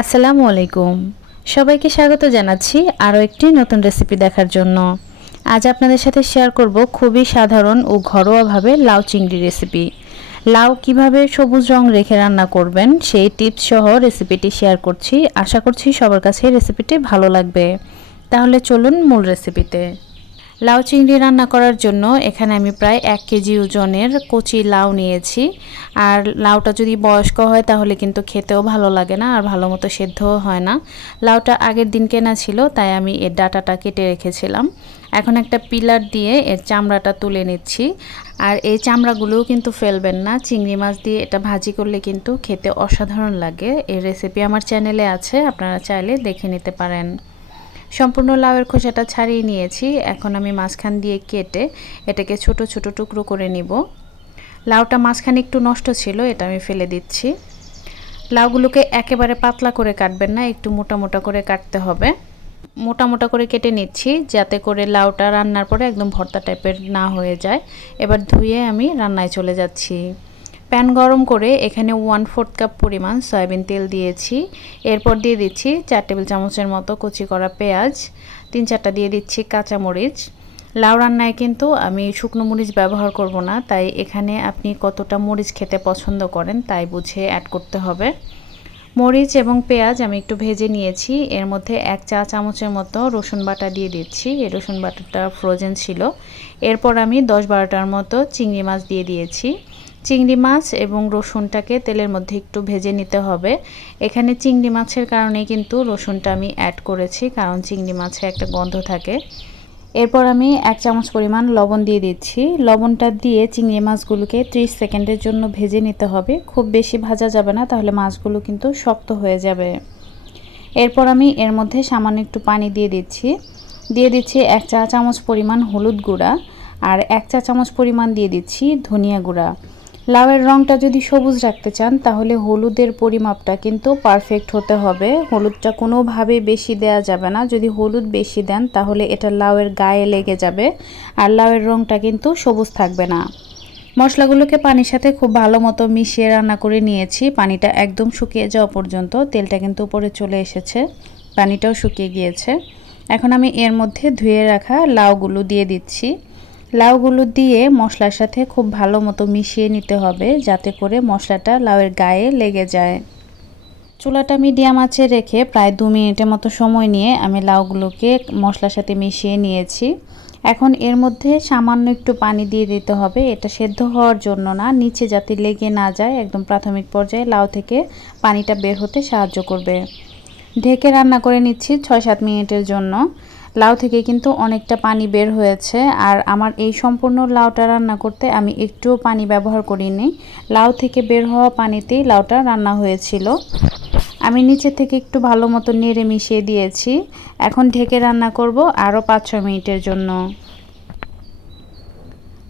আসসালামু আলাইকুম। সবাইকে স্বাগত জানাচ্ছি আরও একটি নতুন রেসিপি দেখার জন্য। আজ আপনাদের সাথে শেয়ার করব খুবই সাধারণ ও ঘরোয়াভাবে লাউ চিংড়ি রেসিপি। লাউ কিভাবে সবুজ রং রেখে রান্না করবেন সেই টিপস সহ রেসিপিটি শেয়ার করছি। আশা করছি সবার কাছে রেসিপিটি ভালো লাগবে। তাহলে চলুন মূল রেসিপিতে। লাউ চিংড়ি রান্না করার জন্য এখানে আমি প্রায় 1 কেজি ওজনের কচি লাউ নিয়েছি। আর লাউটা যদি বয়স্ক হয় তাহলে কিন্তু খেতেও ভালো লাগে না, আর ভালো মতো সেদ্ধও হয় না। লাউটা আগের দিন কেনা ছিল, তাই আমি এর ডাঁটাটা কেটে রেখেছিলাম। এখন একটা পিলার দিয়ে এর চামড়াটা তুলে নিচ্ছি। আর এই চামড়াগুলোও কিন্তু ফেলবেন না। চিংড়ি মাছ দিয়ে এটা ভাজি করলে কিন্তু খেতে অসাধারণ লাগে। এই রেসিপি আমার চ্যানেলে আছে, আপনারা চাইলে দেখে নিতে পারেন। সম্পূর্ণ লাউয়ের খোসাটা ছাড়িয়ে নিয়েছি। এখন আমি মাঝখান দিয়ে কেটে এটাকে ছোট ছোট টুকরো করে নিব। লাউটা মাঝখানে একটু নষ্ট ছিল, এটা আমি ফেলে দিচ্ছি। লাউগুলোকে একেবারে পাতলা করে কাটবেন না, একটু মোটা মোটা করে কাটতে হবে। মোটা মোটা করে কেটে নিচ্ছি যাতে করে লাউটা রান্নার পরে একদম ভর্তা টাইপের না হয়ে যায়। এবার ধুয়ে আমি রান্নায় চলে যাচ্ছি। প্যান গরম করে এখানে 1/4 কাপ পরিমাণ সয়াবিন তেল দিয়েছি। এরপর দিয়ে দিচ্ছি 4 টেবিল চামচের মতো কুচি করা পেঁয়াজ, 3-4টা দিয়ে দিচ্ছি কাঁচামরিচ। লাউ রান্নায় কিন্তু আমি শুকনো মরিচ ব্যবহার করব না, তাই এখানে আপনি কতটা মরিচ খেতে পছন্দ করেন তাই বুঝে অ্যাড করতে হবে। মরিচ এবং পেঁয়াজ আমি একটু ভেজে নিয়েছি। এর মধ্যে 1 চা চামচের মতো রসুন বাটা দিয়ে দিচ্ছি। এই রসুন বাটাটা ফ্রোজেন ছিল। এরপর আমি 10-12টার মতো চিংড়ি মাছ দিয়ে দিয়েছি। চিংড়ি মাছ এবং রসুনটাকে তেলের মধ্যে একটু ভেজে নিতে হবে। এখানে চিংড়ি মাছের কারণে কিন্তু রসুনটা আমি অ্যাড করেছি, কারণ চিংড়ি মাছে একটা গন্ধ থাকে। এরপর আমি 1 চামচ পরিমাণ লবণ দিয়ে দিচ্ছি। লবণটা দিয়ে চিংড়ি মাছগুলোকে 30 সেকেন্ডের জন্য ভেজে নিতে হবে। খুব বেশি ভাজা যাবে না, তাহলে মাছগুলো কিন্তু শক্ত হয়ে যাবে। এরপর আমি এর মধ্যে সামান্য একটু পানি দিয়ে দিচ্ছি। 1 চা চামচ পরিমাণ হলুদ গুঁড়া আর 1 চা চামচ পরিমাণ দিয়ে দিচ্ছি ধনিয়া গুঁড়া। লাউয়ের রঙটা যদি সবুজ রাখতে চান তাহলে হলুদের পরিমাপটা কিন্তু পারফেক্ট হতে হবে। হলুদটা কোনোভাবেই বেশি দেওয়া যাবে না। যদি হলুদ বেশি দেন তাহলে এটা লাউয়ের গায়ে লেগে যাবে আর লাউয়ের রঙটা কিন্তু সবুজ থাকবে না। মশলাগুলোকে পানির সাথে খুব ভালো মতো মিশিয়ে রান্না করে নিয়েছি। পানিটা একদম শুকিয়ে যাওয়া পর্যন্ত। তেলটা কিন্তু উপরে চলে এসেছে, পানিটাও শুকিয়ে গিয়েছে। এখন আমি এর মধ্যে ধুয়ে রাখা লাউগুলো দিয়ে দিচ্ছি। লাউগুলো দিয়ে মশলার সাথে খুব ভালো মতো মিশিয়ে নিতে হবে যাতে করে মশলাটা লাউয়ের গায়ে লেগে যায়। চুলাটা মিডিয়াম আঁচে রেখে প্রায় 2 মিনিটের মতো সময় নিয়ে আমি লাউগুলোকে মশলার সাথে মিশিয়ে নিয়েছি। এখন এর মধ্যে সামান্য একটু পানি দিয়ে দিতে হবে। এটা সেদ্ধ হওয়ার জন্য না, নিচে যাতে লেগে না যায়। একদম প্রাথমিক পর্যায়ে লাউ থেকে পানিটা বের হতে সাহায্য করবে। ঢেকে রান্না করে নিচ্ছি 6-7 মিনিটের জন্য। লাউ থেকে কিন্তু অনেকটা পানি বের হয়েছে। আর আমার এই সম্পূর্ণ লাউটা রান্না করতে আমি একটুও পানি ব্যবহার করিনি। লাউ থেকে বের হওয়া পানিতেই লাউটা রান্না হয়েছিল। আমি নিচে থেকে একটু ভালো মতো নেড়ে মিশিয়ে দিয়েছি। এখন ঢেকে রান্না করব আরও 5-6 মিনিটের জন্য।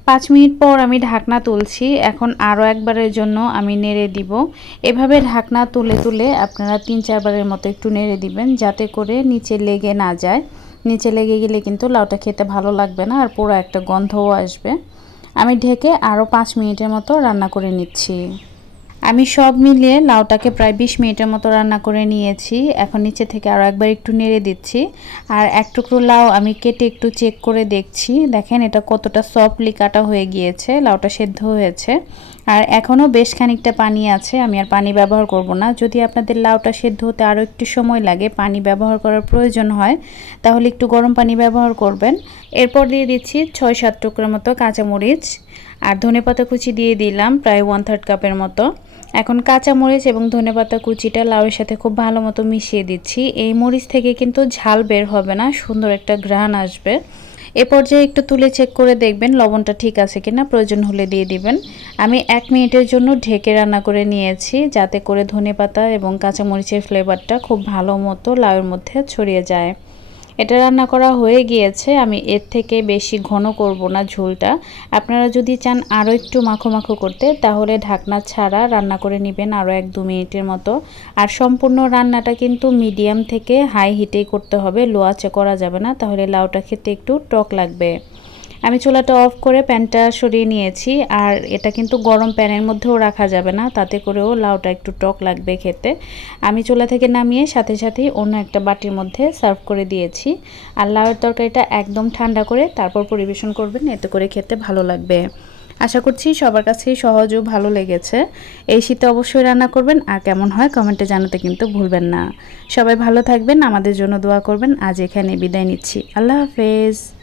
5 মিনিট পর আমি ঢাকনা তুলছি। এখন আরও একবারের জন্য আমি নেড়ে দিব। এভাবে ঢাকনা তুলে তুলে আপনারা 3-4 বারের মতো একটু নেড়ে দিবেন যাতে করে নিচে লেগে না যায়। নিচে লেগে গেলে কিন্তু লাউটা খেতে ভালো লাগবে না, আর পুরো একটা গন্ধও আসবে। আমি ঢেকে আরও 5 মিনিটের মতো রান্না করে নিচ্ছি। আমি সব মিলিয়ে লাউটাকে প্রায় 20 মিনিটের মতো রান্না করে নিয়েছি। এখন নিচে থেকে আরও একবার একটু নেড়ে দিচ্ছি। আর এক টুকরো লাউ আমি কেটে একটু চেক করে দেখছি। দেখেন এটা কতটা সফটলি কাটা হয়ে গিয়েছে, লাউটা সেদ্ধ হয়েছে। আর এখনও বেশ খানিকটা পানি আছে, আমি আর পানি ব্যবহার করব না। যদি আপনাদের লাউটা সেদ্ধ হতে আরও একটু সময় লাগে, পানি ব্যবহার করার প্রয়োজন হয়, তাহলে একটু গরম পানি ব্যবহার করবেন। এরপর দিয়ে দিচ্ছি 6-7 টুকরোর মতো কাঁচামরিচ আর ধনেপাতা কুচি দিয়ে দিলাম প্রায় 1/3 কাপের মতো। এখন কাঁচামরিচ এবং ধনেপাতা কুচিটা লাউয়ের সাথে খুব ভালো মতো মিশিয়ে দিচ্ছি। এই মরিচ থেকে কিন্তু ঝাল বের হবে না, সুন্দর একটা ঘ্রাণ আসবে। এ পর্যায়ে একটু তুলে চেক করে দেখবেন লবণটা ঠিক আছে কিনা, প্রয়োজন হলে দিয়ে দিবেন। আমি 1 মিনিটের জন্য ঢেকে রান্না করে নিয়েছি যাতে করে ধনেপাতা এবং কাঁচামরিচের ফ্লেভারটা খুব ভালো মতো লাউয়ের মধ্যে ছড়িয়ে যায়। এটা রান্না করা হয়ে গিয়েছে। আমি এর থেকে বেশি ঘন করব না ঝোলটা। আপনারা যদি চান আরও একটু মাখো মাখো করতে তাহলে ঢাকনা ছাড়া রান্না করে নেবেন আরও 1-2 মিনিটের মতো। আর সম্পূর্ণ রান্নাটা কিন্তু মিডিয়াম থেকে হাই হিটেই করতে হবে, লো আঁচে করা যাবে না, তাহলে লাউটা খেতে একটু টক লাগবে। আমি চুলাটা অফ করে প্যানটা সরিয়ে নিয়েছি। আর এটা কিন্তু গরম প্যানের মধ্যেও রাখা যাবে না, তাতে করেও লাউটা একটু টক লাগবে খেতে। আমি চুলা থেকে নামিয়ে সাথে সাথেই অন্য একটা বাটির মধ্যে সার্ভ করে দিয়েছি। আর লাউয়ের তরকারিটা একদম ঠান্ডা করে তারপর পরিবেশন করবেন, এতে করে খেতে ভালো লাগবে। আশা করছি সবার কাছেই সহজ ও ভালো লেগেছে। এই শীতে অবশ্যই রান্না করবেন, আর কেমন হয় কমেন্টে জানাতে কিন্তু ভুলবেন না। সবাই ভালো থাকবেন, আমাদের জন্য দোয়া করবেন। আজ এখানে বিদায় নিচ্ছি। আল্লাহ হাফেজ।